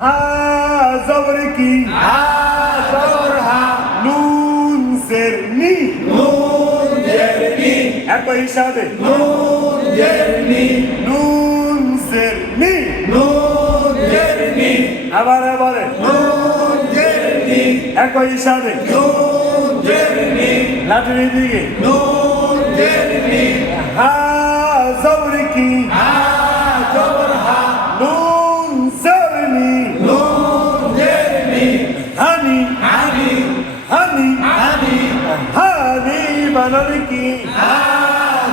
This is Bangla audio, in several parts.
হা জবর কি হা জবর হা নুন জের নি নুন জের নি একই সাথে নুন জের নি নুন জের নি নুন জের নি আবার বলেন নুন জের নি একই সাথে নুন জের নি লাঠির দিকে নুন জের নি হা জবর কি হা জবর হা নুন জের নি নুন জের নি হানি হানি হানি হানি হানি বানান কি হা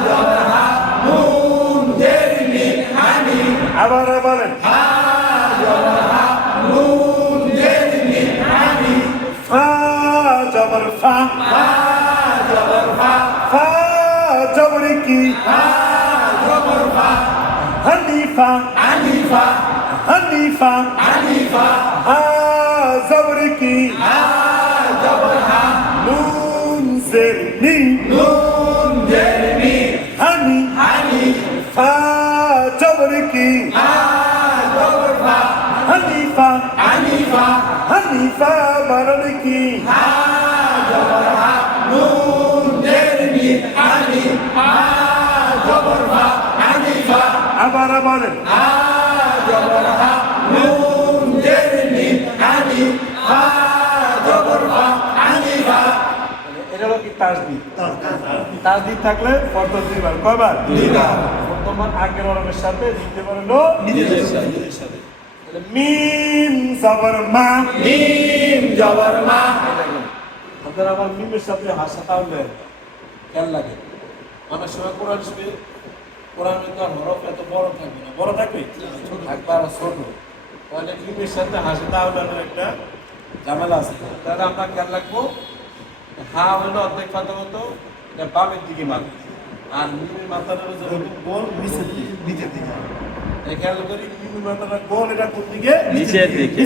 জবর হা নুন জের নি হানি আবার বলেন হা জবর হা নুন জের নি হানি ফা জবর ফা হা জবর হা ফা জবর কি হা জবর হা হানিফা হানিফা হানিফা হানিফা হা জবর কি হা জবর হা নুন জের নি নুন জের নি হানি হানি ফা জবর কি হা জবর হা হানিফা হানিফা হানিফা বানান কি হা জবর হা নুন জের নি হানি হা জবর হা হানিফা আবার বলেন হা জবর হা নুন জের নি হানি হা জবর হা হানিফা এটা হলো কি তাসদিদ তাসদিদ থাকলে ফর্দ দুইবার কয়বার দুইবার। বর্তমান আগের অরবের সাথে দিতে পারলো নিজের সাথে তাহলে মিম জবর মা মিম জবর মা আপনারা আমার মিমের সাথে হাসা তাহলে খেয়াল লাগে অনেক সময় কোরআন শরীফ কোরআনের তো হরফ এত বড় থাকবে না বড় থাকবে থাকবে আর ছোট তাহলে মিমের সাথে হাসা তাহলে একটা ঝামেলা আছে তাহলে আমরা খেয়াল রাখবো হা হলো অর্ধেক পাতা মতো বামের দিকে মাথা আর মিমের মাথাটা হলো যেরকম গোল নিচের দিকে খেয়াল করি মিমের মাথাটা গোল এটা কোন দিকে নিচের দিকে।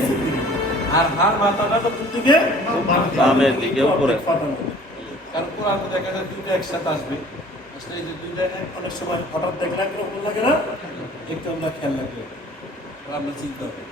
আর হার মাথাটা তো কোন দিকে বামের দিকে, উপরে। কারণ কোরআনে দেখা যায় দুইটা একসাথে আসবে আসলে এই যে দুইটা অনেক সময় হঠাৎ দেখলে কিরকম লাগে না একটু আমরা খেয়াল রাখবো আমরা চিন্তা করবো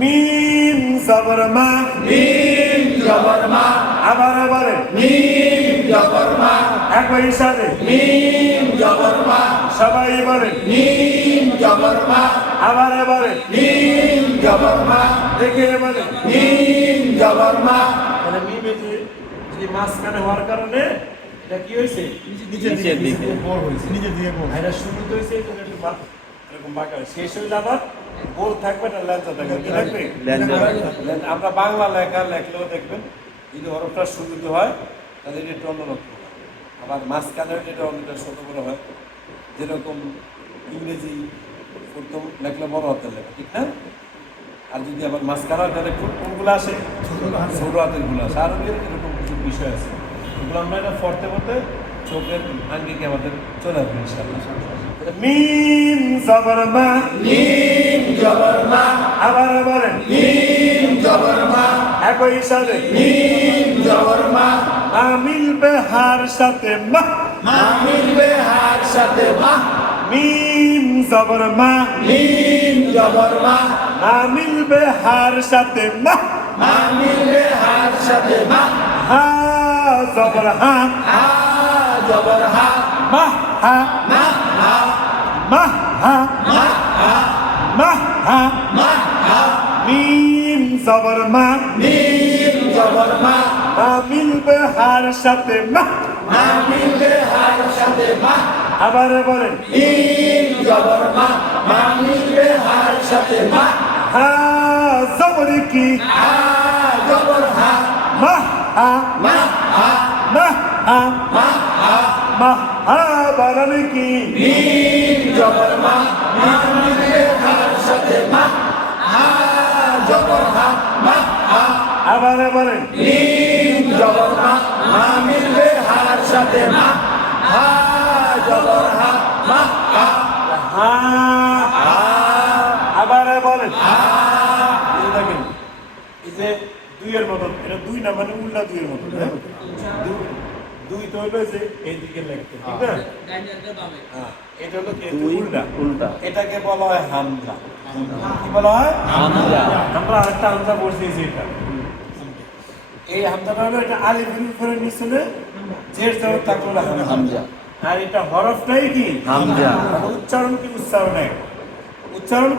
মিম জবর মা মিম জবর মা আবার বলে মিম জবর মা একই সাথে মিম জবর মা সবাই বলে মিম জবর মা আবার বলে মিম জবর মা দেখে বলে মিম জবর মা মানে মিমে যে মাঝখানে হওয়ার কারণে এটা কি হয়েছে নিচের দিকে। বড় হয়েছে নিচের দিকে বড় এটা শুরুতে হয়েছে এটা একটু এরকম বাঁকা শেষ হয়ে যাবার গোল থাকবে না ল্যাঞ্চা থাকবে কি থাকবে ল্যাঞ্চা। আমরা বাংলা লেখা লেখলেও দেখবেন যদি হরফটা শুরুতে হয় তাহলে এটা একটু অন্যরকম হয়। আবার মাঝখানে এটা অনেকটা ছোট বড় হয় যেরকম ইংরেজি প্রথম লেখলে বড় হাতের লেখা ঠিক না আর যদি আবার মাঝখানে হয় তাহলে কোনগুলো আসে ছোট হাতের গুলো আসে আরও এরকম কিছু বিষয় আছে এগুলো আমরা এটা পড়তে পড়তে চোখের আঙ্গিকে আমাদের চলে আসবে ইনশাআল্লাহ মিম জবর মা মিম জবর মা আবার বলেন মিম জবর মা একই সাথে মিম জবর মা মা মিলবে হার সাথে মা মা মিলবে হার সাথে মা মিম জবর মা মিম জবর মা মা মিলবে হার সাথে মা মা মিলবে হার সাথে মা হা জবর হা হা জবর হা মা হা মা হা মা হা মা হা মা হা মা হা মিম জবর মা মিম জবর মা মা মিলবে হার সাথে মা মা মিলবে হার সাথে মা আবার বলেন মিম জবর মা মা মিলবে হার সাথে মা হা জবর কি হা জবর হা মা হা মা হা মা হা মা হা মা হা বলেন কি মিম জবর মা মা মিলবে হার সাথে মা হা জবর হা মা হা আবার বলেন মিম জবর মা মা মিলবে হার সাথে মা হা জবর হা মা হা হা আবার বলেন হা এই দেখেন এই যে দুইয়ের মতো এটা দুই না মানে উল্টা দুইয়ের মতো দুইটা হলো যে এইদিকে লিখতে, ঠিক না? হ্যাঁ, এটা হলো কি? দুই উল্টা। উল্টা এটাকে বলা হয় হামজা। কি বলা হয়? হামজা। আমরা আরেকটা হামজা বসিয়েছি এটা। এই হামজাটা হলো এটা আলিফের উপরে নিচে জের জবর থাকলে হামজা। হামজা। আর এটা হরফটাই কি? হামজা। উচ্চারণ কি? উচ্চারণ এক। উচ্চারণ